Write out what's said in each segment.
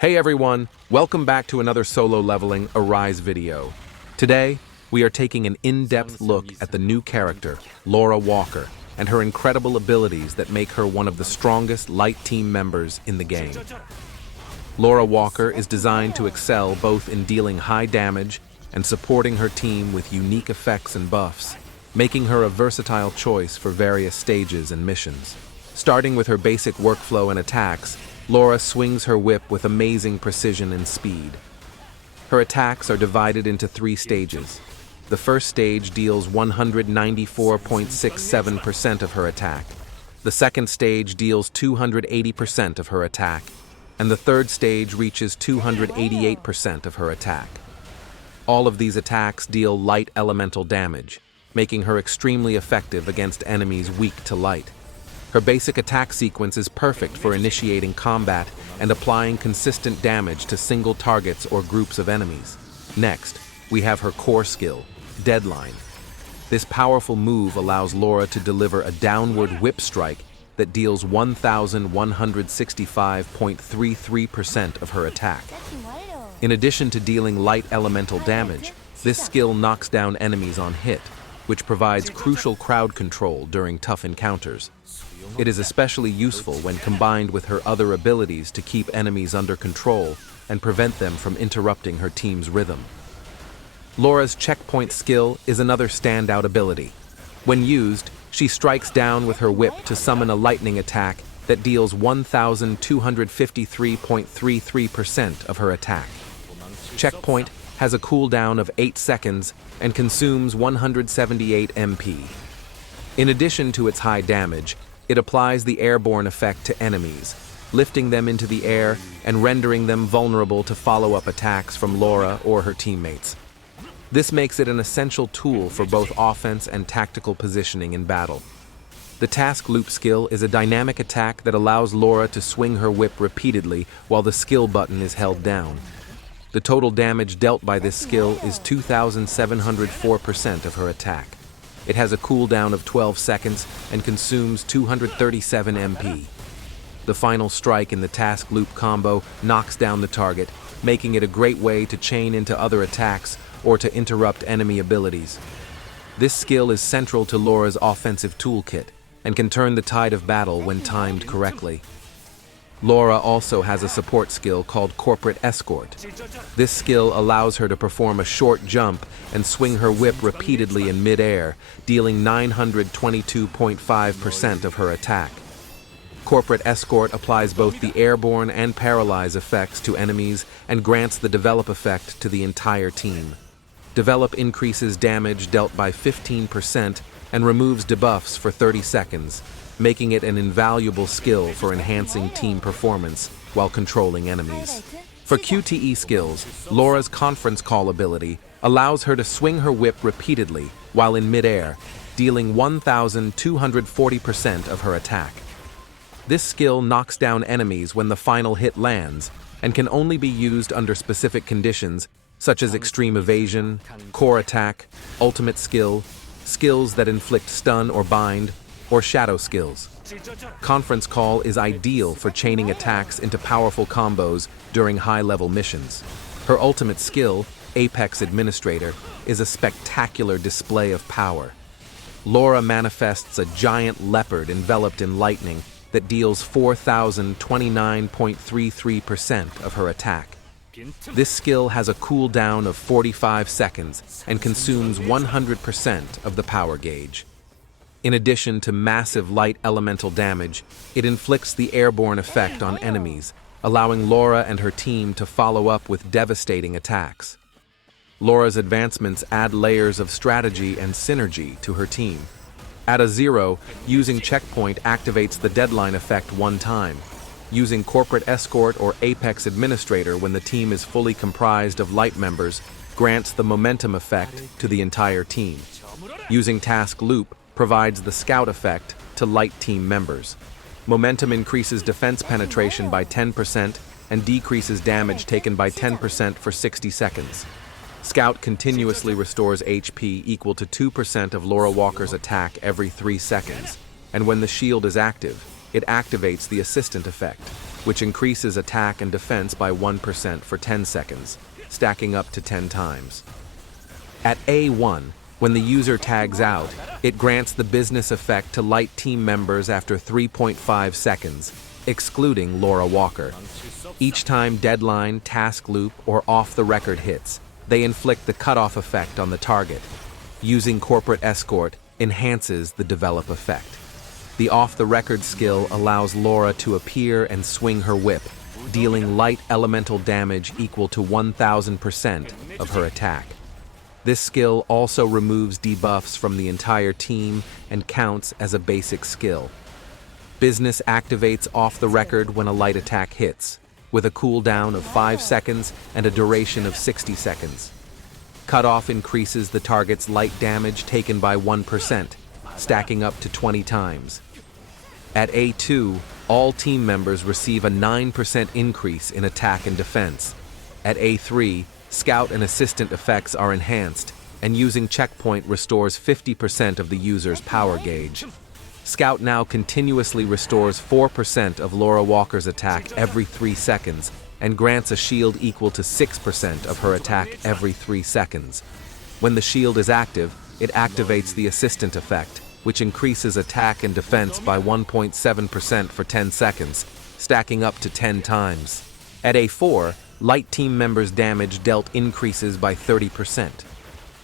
Hey everyone, welcome back to another solo leveling Arise video. Today, we are taking an in-depth look at the new character, Laura Walker, and her incredible abilities that make her one of the strongest light team members in the game. Laura Walker is designed to excel both in dealing high damage and supporting her team with unique effects and buffs, making her a versatile choice for various stages and missions. Starting with her basic workflow and attacks, Laura swings her whip with amazing precision and speed. Her attacks are divided into 3 stages. The first stage deals 194.67% of her attack. The second stage deals 280% of her attack. And the third stage reaches 288% of her attack. All of these attacks deal light elemental damage, making her extremely effective against enemies weak to light. Her basic attack sequence is perfect for initiating combat and applying consistent damage to single targets or groups of enemies. Next, we have her core skill, Deadline. This powerful move allows Laura to deliver a downward whip strike that deals 1,165.33% of her attack. In addition to dealing light elemental damage, this skill knocks down enemies on hit, which provides crucial crowd control during tough encounters. It is especially useful when combined with her other abilities to keep enemies under control and prevent them from interrupting her team's rhythm. Laura's checkpoint skill is another standout ability. When used, she strikes down with her whip to summon a lightning attack that deals 1,253.33% of her attack. Checkpoint has a cooldown of 8 seconds and consumes 178 MP. In addition to its high damage, it applies the airborne effect to enemies, lifting them into the air and rendering them vulnerable to follow-up attacks from Laura or her teammates. This makes it an essential tool for both offense and tactical positioning in battle. The Task Loop skill is a dynamic attack that allows Laura to swing her whip repeatedly while the skill button is held down. The total damage dealt by this skill is 2,704% of her attack. It has a cooldown of 12 seconds and consumes 237 MP. The final strike in the Task Loop combo knocks down the target, making it a great way to chain into other attacks or to interrupt enemy abilities. This skill is central to Laura's offensive toolkit and can turn the tide of battle when timed correctly. Laura also has a support skill called Corporate Escort. This skill allows her to perform a short jump and swing her whip repeatedly in mid-air, dealing 922.5% of her attack. Corporate Escort applies both the airborne and paralyze effects to enemies and grants the develop effect to the entire team. Develop increases damage dealt by 15% and removes debuffs for 30 seconds, making it an invaluable skill for enhancing team performance while controlling enemies. For QTE skills, Laura's Conference Call ability allows her to swing her whip repeatedly while in mid-air, dealing 1,240% of her attack. This skill knocks down enemies when the final hit lands and can only be used under specific conditions such as extreme evasion, core attack, ultimate skill, skills that inflict stun or bind, or shadow skills. Conference Call is ideal for chaining attacks into powerful combos during high-level missions. Her ultimate skill, Apex Administrator, is a spectacular display of power. Laura manifests a giant leopard enveloped in lightning that deals 4,029.33% of her attack. This skill has a cooldown of 45 seconds and consumes 100% of the power gauge. In addition to massive light elemental damage, it inflicts the airborne effect on enemies, allowing Laura and her team to follow up with devastating attacks. Laura's advancements add layers of strategy and synergy to her team. At a 0, using Checkpoint activates the Deadline effect one time. Using Corporate Escort or Apex Administrator when the team is fully comprised of light members grants the momentum effect to the entire team. Using Task Loop provides the Scout effect to light team members. Momentum increases defense penetration by 10% and decreases damage taken by 10% for 60 seconds. Scout continuously restores HP equal to 2% of Laura Walker's attack every 3 seconds, and when the shield is active, it activates the assistant effect, which increases attack and defense by 1% for 10 seconds, stacking up to 10 times. At A1, when the user tags out, it grants the business effect to light team members after 3.5 seconds, excluding Laura Walker. Each time deadline, task loop, or off-the-record hits, they inflict the cutoff effect on the target. Using corporate escort enhances the develop effect. The off-the-record skill allows Laura to appear and swing her whip, dealing light elemental damage equal to 1000% of her attack. This skill also removes debuffs from the entire team and counts as a basic skill. Business activates off the record when a light attack hits, with a cooldown of 5 seconds and a duration of 60 seconds. Cutoff increases the target's light damage taken by 1%, stacking up to 20 times. At A2, all team members receive a 9% increase in attack and defense. At A3, Scout and Assistant effects are enhanced, and using Checkpoint restores 50% of the user's power gauge. Scout now continuously restores 4% of Laura Walker's attack every 3 seconds, and grants a shield equal to 6% of her attack every 3 seconds. When the shield is active, it activates the Assistant effect, which increases attack and defense by 1.7% for 10 seconds, stacking up to 10 times. At A4, light team members' damage dealt increases by 30%.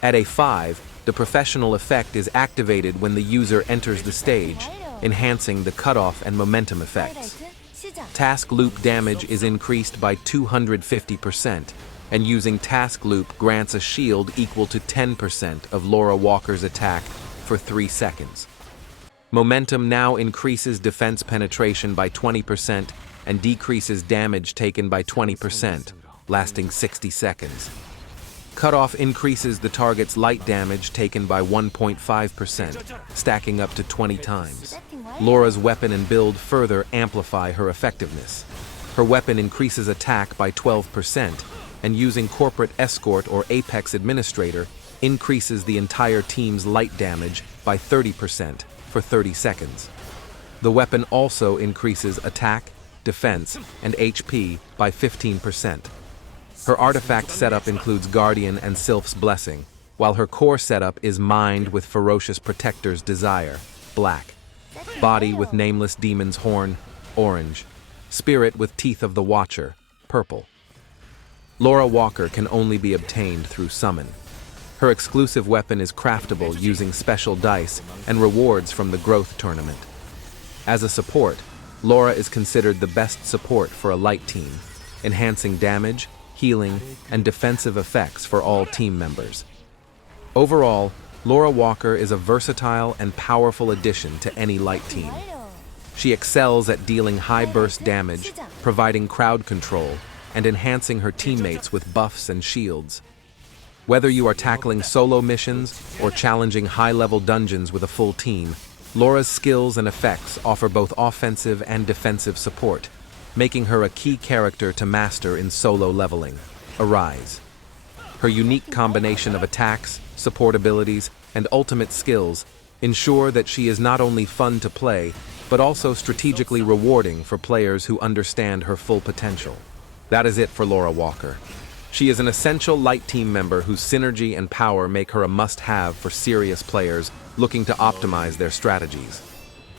At A5, the professional effect is activated when the user enters the stage, enhancing the cutoff and momentum effects. Task loop damage is increased by 250%, and using task loop grants a shield equal to 10% of Laura Walker's attack for 3 seconds. Momentum now increases defense penetration by 20% and decreases damage taken by 20%, lasting 60 seconds. Cutoff increases the target's light damage taken by 1.5%, stacking up to 20 times. Laura's weapon and build further amplify her effectiveness. Her weapon increases attack by 12%, and using Corporate Escort or Apex Administrator increases the entire team's light damage by 30% for 30 seconds. The weapon also increases attack, defense, and HP by 15%. Her artifact setup includes Guardian and Sylph's Blessing, while her core setup is Mind with Ferocious Protector's Desire, black. Body with Nameless Demon's Horn, orange. Spirit with Teeth of the Watcher, purple. Laura Walker can only be obtained through summon. Her exclusive weapon is craftable using special dice and rewards from the Growth Tournament. As a support, Laura is considered the best support for a light team, enhancing damage, healing, and defensive effects for all team members. Overall, Laura Walker is a versatile and powerful addition to any light team. She excels at dealing high burst damage, providing crowd control, and enhancing her teammates with buffs and shields. Whether you are tackling solo missions or challenging high-level dungeons with a full team, Laura's skills and effects offer both offensive and defensive support, making her a key character to master in solo leveling. Arise. Her unique combination of attacks, support abilities, and ultimate skills ensure that she is not only fun to play, but also strategically rewarding for players who understand her full potential. That is it for Laura Walker. She is an essential light team member whose synergy and power make her a must-have for serious players looking to optimize their strategies.